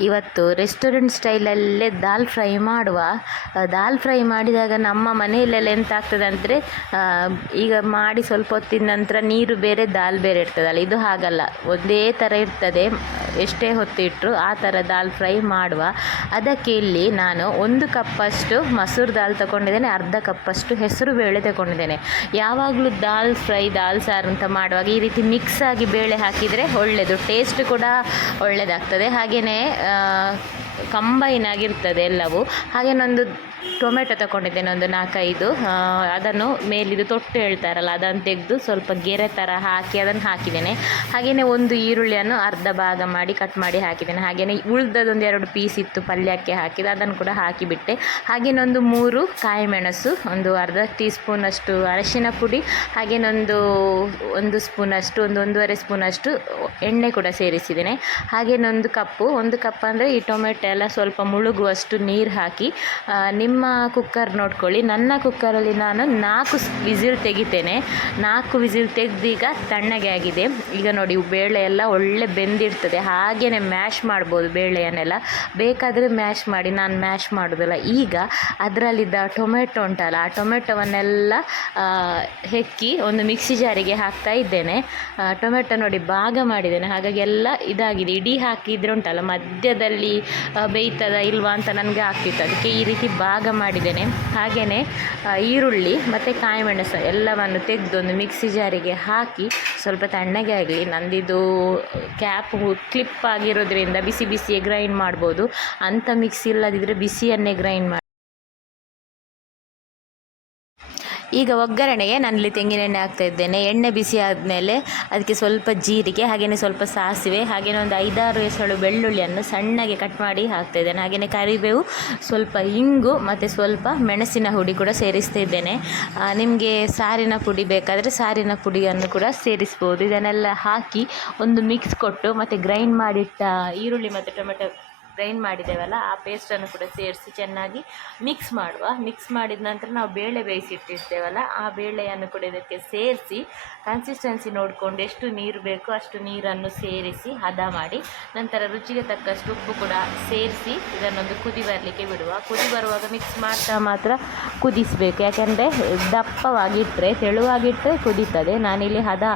ಇವತ್ತು ರೆಸ್ಟೋರೆಂಟ್ ಸ್ಟೈಲಲ್ಲೇ ದಾಲ್ ಫ್ರೈ ಮಾಡುವ. ದಾಲ್ ಫ್ರೈ ಮಾಡಿದಾಗ ನಮ್ಮ ಮನೆಯಲ್ಲೆಲ್ಲ ಎಂತ ಆಗ್ತದೆ ಅಂದರೆ ಈಗ ಮಾಡಿ ಸ್ವಲ್ಪ ಹೊತ್ತಿನ ನಂತರ ನೀರು ಬೇರೆ, ದಾಲ್ ಬೇರೆ ಇರ್ತದಲ್ಲ, ಇದು ಹಾಗಲ್ಲ. ಒಂದೇ ಥರ ಇರ್ತದೆ. ಎಷ್ಟೇ ಹೊತ್ತಿಟ್ಟರು ಆ ಥರ ದಾಲ್ ಫ್ರೈ ಮಾಡುವ. ಅದಕ್ಕೆ ಇಲ್ಲಿ ನಾನು ಒಂದು ಕಪ್ಪಷ್ಟು ಮೊಸರು ದಾಲ್ ತಗೊಂಡಿದ್ದೇನೆ, ಅರ್ಧ ಕಪ್ಪಷ್ಟು ಹೆಸರು ಬೇಳೆ ತಗೊಂಡಿದ್ದೇನೆ. ಯಾವಾಗಲೂ ದಾಲ್ ಫ್ರೈ, ದಾಲ್ ಸಾರು ಅಂತ ಮಾಡುವಾಗ ಈ ರೀತಿ ಮಿಕ್ಸ್ ಆಗಿ ಬೇಳೆ ಹಾಕಿದರೆ ಒಳ್ಳೆಯದು ಟೇಸ್ಟ್ ಕೂಡ ಒಳ್ಳೆಯದಾಗ್ತದೆ ಹಾಗೆಯೇ ಕಂಬೈನ್ ಆಗಿರ್ತದೆ ಎಲ್ಲವೂ. ಹಾಗೇನೊಂದು ಟೊಮೆಟೊ ತಗೊಂಡಿದ್ದೇನೆ ಒಂದು ನಾಲ್ಕೈದು. ಅದನ್ನು ಮೇಲಿದು ತೊಟ್ಟು ಹೇಳ್ತಾರಲ್ಲ, ಅದನ್ನು ತೆಗೆದು ಸ್ವಲ್ಪ ಗೆರೆ ಥರ ಹಾಕಿ ಅದನ್ನು ಹಾಕಿದ್ದೇನೆ. ಹಾಗೆಯೇ ಒಂದು ಈರುಳ್ಳಿಯನ್ನು ಅರ್ಧ ಭಾಗ ಮಾಡಿ ಕಟ್ ಮಾಡಿ ಹಾಕಿದ್ದೇನೆ. ಹಾಗೆಯೇ ಉಳ್ದದೊಂದು ಎರಡು ಪೀಸ್ ಇತ್ತು ಪಲ್ಯಕ್ಕೆ ಹಾಕಿದೆ ಅದನ್ನು ಕೂಡ ಹಾಕಿಬಿಟ್ಟೆ. ಹಾಗೇನೊಂದು ಮೂರು ಕಾಯಿ ಮೆಣಸು ಒಂದು ಅರ್ಧ ಟೀ ಸ್ಪೂನಷ್ಟು ಅರಶಿನ ಪುಡಿ ಹಾಗೇನೊಂದು ಒಂದು ಸ್ಪೂನಷ್ಟು, ಒಂದು ಒಂದೂವರೆ ಸ್ಪೂನಷ್ಟು ಎಣ್ಣೆ ಕೂಡ ಸೇರಿಸಿದ್ದೇನೆ. ಹಾಗೇನೊಂದು ಕಪ್ಪು, ಒಂದು ಕಪ್ ಅಂದರೆ ಈ ಟೊಮೆಟೊ ಎಲ್ಲ ಸ್ವಲ್ಪ ಮುಳುಗುವಷ್ಟು ನೀರು ಹಾಕಿ ನಿಮ್ಮ ಕುಕ್ಕರ್ ನೋಡ್ಕೊಳ್ಳಿ. ನನ್ನ ಕುಕ್ಕರಲ್ಲಿ ನಾನು ನಾಲ್ಕು ವಿಸಿಲ್ ತೆಗಿತೇನೆ. ನಾಲ್ಕು ವಿಸಿಲ್ ತೆಗೆದೀಗ ತಣ್ಣಗೆ ಆಗಿದೆ. ಈಗ ನೋಡಿ, ಬೇಳೆ ಎಲ್ಲ ಒಳ್ಳೆ ಬೆಂದಿರ್ತದೆ. ಹಾಗೆಯೇ ಮ್ಯಾಶ್ ಮಾಡ್ಬೋದು ಬೇಳೆಯನ್ನೆಲ್ಲ. ಬೇಕಾದರೆ ಮ್ಯಾಶ್ ಮಾಡಿ, ನಾನು ಮ್ಯಾಶ್ ಮಾಡೋದಿಲ್ಲ. ಈಗ ಅದರಲ್ಲಿದ್ದ ಟೊಮೆಟೊ ಉಂಟಲ್ಲ, ಆ ಟೊಮೆಟೊವನ್ನೆಲ್ಲ ಹೆಕ್ಕಿ ಒಂದು ಮಿಕ್ಸಿ ಜಾರಿಗೆ ಹಾಕ್ತಾ ಇದ್ದೇನೆ. ಟೊಮೆಟೊ ನೋಡಿ, ಭಾಗ ಮಾಡಿದ್ದೇನೆ. ಹಾಗಾಗಿ ಎಲ್ಲ ಇದಾಗಿದೆ. ಇಡೀ ಹಾಕಿದ್ರೆ ಉಂಟಲ್ಲ, ಮಧ್ಯದಲ್ಲಿ ಬೇಯ್ತದ ಇಲ್ವಾ ಅಂತ ನನಗೆ ಆಗ್ತಿತ್ತು. ಅದಕ್ಕೆ ಈ ರೀತಿ ಭಾಗ ಮಾಡಿದ್ದೇನೆ. ಹಾಗೆಯೇ ಈರುಳ್ಳಿ ಮತ್ತು ಕಾಯಿಮೆಣಸು ಎಲ್ಲವನ್ನು ತೆಗೆದು ಒಂದು ಮಿಕ್ಸಿ ಜಾರಿಗೆ ಹಾಕಿ ಸ್ವಲ್ಪ ತಣ್ಣಗೆ ಆಗಲಿ. ನಂದಿದು ಕ್ಯಾಪ್ ಕ್ಲಿಪ್ ಆಗಿರೋದ್ರಿಂದ ಬಿಸಿ ಬಿಸಿಯೇ ಗ್ರೈಂಡ್ ಮಾಡ್ಬೋದು. ಅಂಥ ಮಿಕ್ಸಿ ಇಲ್ಲದಿದ್ದರೆ ಬಿಸಿಯನ್ನೇ ಗ್ರೈಂಡ್ ಮಾಡಿ ಈಗ ಒಗ್ಗರಣೆಗೆ ನಾನಿಲ್ಲಿ ತೆಂಗಿನೆಣ್ಣೆ ಹಾಕ್ತಾ ಇದ್ದೇನೆ. ಎಣ್ಣೆ ಬಿಸಿ ಆದಮೇಲೆ ಅದಕ್ಕೆ ಸ್ವಲ್ಪ ಜೀರಿಗೆ ಹಾಗೆಯೇ ಸ್ವಲ್ಪ ಸಾಸಿವೆ ಹಾಗೆಯೇ ಒಂದು ಐದಾರು ಎಸಳು ಬೆಳ್ಳುಳ್ಳಿಯನ್ನು ಸಣ್ಣಗೆ ಕಟ್ ಮಾಡಿ ಹಾಕ್ತಾ ಇದ್ದೇನೆ. ಹಾಗೆಯೇ ಕರಿಬೇವು, ಸ್ವಲ್ಪ ಇಂಗು ಮತ್ತು ಸ್ವಲ್ಪ ಮೆಣಸಿನ ಹುಡಿ ಕೂಡ ಸೇರಿಸ್ತಾ ಇದ್ದೇನೆ. ನಿಮಗೆ ಸಾರಿನ ಪುಡಿ ಬೇಕಾದರೆ ಸಾರಿನ ಪುಡಿಯನ್ನು ಕೂಡ ಸೇರಿಸ್ಬೋದು. ಇದನ್ನೆಲ್ಲ ಹಾಕಿ ಒಂದು ಮಿಕ್ಸ್ ಕೊಟ್ಟು ಮತ್ತು ಗ್ರೈಂಡ್ ಮಾಡಿಟ್ಟ ಈರುಳ್ಳಿ ಮತ್ತು ಟೊಮೆಟೊ ಗ್ರೈಂಡ್ ಮಾಡಿದ್ದೇವಲ್ಲ, ಆ ಪೇಸ್ಟನ್ನು ಕೂಡ ಸೇರಿಸಿ ಚೆನ್ನಾಗಿ ಮಿಕ್ಸ್ ಮಾಡುವ. ಮಿಕ್ಸ್ ಮಾಡಿದ ನಂತರ ನಾವು ಬೇಳೆ ಬೇಯಿಸಿಟ್ಟಿರ್ತೇವಲ್ಲ, ಆ ಬೇಳೆಯನ್ನು ಕೂಡ ಇದಕ್ಕೆ ಸೇರಿಸಿ ಕನ್ಸಿಸ್ಟೆನ್ಸಿ ನೋಡಿಕೊಂಡು ಎಷ್ಟು ನೀರು ಬೇಕೋ ಅಷ್ಟು ನೀರನ್ನು ಸೇರಿಸಿ ಹದ ಮಾಡಿ, ನಂತರ ರುಚಿಗೆ ತಕ್ಕಷ್ಟು ಉಪ್ಪು ಕೂಡ ಸೇರಿಸಿ ಇದನ್ನೊಂದು ಕುದಿ ಬರಲಿಕ್ಕೆ ಬಿಡುವ. ಕುದಿ ಬರುವಾಗ ಮಿಕ್ಸ್ ಮಾಡ್ತಾ ಮಾತ್ರ ಕುದಿಸಬೇಕು. ಯಾಕೆಂದರೆ ದಪ್ಪವಾಗಿಟ್ಟರೆ ತೆಳುವಾಗಿಟ್ಟರೆ ಕುದೀತದೆ. ನಾನಿಲ್ಲಿ ಹದ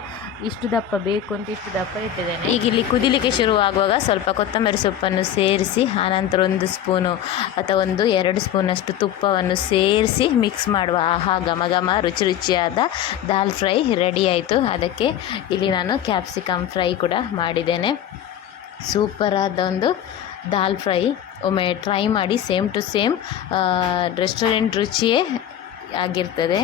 ಇಷ್ಟು ದಪ್ಪ ಬೇಕು ಅಂತ ಇಷ್ಟು ದಪ್ಪ ಇಟ್ಟಿದ್ದೇನೆ. ಈಗ ಇಲ್ಲಿ ಕುದಿಲಿಕ್ಕೆ ಶುರುವಾಗುವಾಗ ಸ್ವಲ್ಪ ಕೊತ್ತಂಬರಿ ಸೊಪ್ಪನ್ನು ಸೇರಿಸಿ ಆನಂತರ ಒಂದು ಸ್ಪೂನು ಅಥವಾ ಒಂದು ಎರಡು ಸ್ಪೂನಷ್ಟು ತುಪ್ಪವನ್ನು ಸೇರಿಸಿ ಮಿಕ್ಸ್ ಮಾಡುವ ಆಹಾ ಘಮ ಘಮ ರುಚಿ ರುಚಿಯಾದ ದಾಲ್ ಫ್ರೈ ರೆಡಿ ಆಯಿತು. ಅದಕ್ಕೆ ಇಲ್ಲಿ ನಾನು ಕ್ಯಾಪ್ಸಿಕಮ್ ಫ್ರೈ ಕೂಡ ಮಾಡಿದ್ದೇನೆ. ಸೂಪರಾದ ಒಂದು ದಾಲ್ ಫ್ರೈ ಒಮ್ಮೆ ಟ್ರೈ ಮಾಡಿ ಸೇಮ್ ಟು ಸೇಮ್ ರೆಸ್ಟೋರೆಂಟ್ ರುಚಿಯೇ ಆಗಿರ್ತದೆ.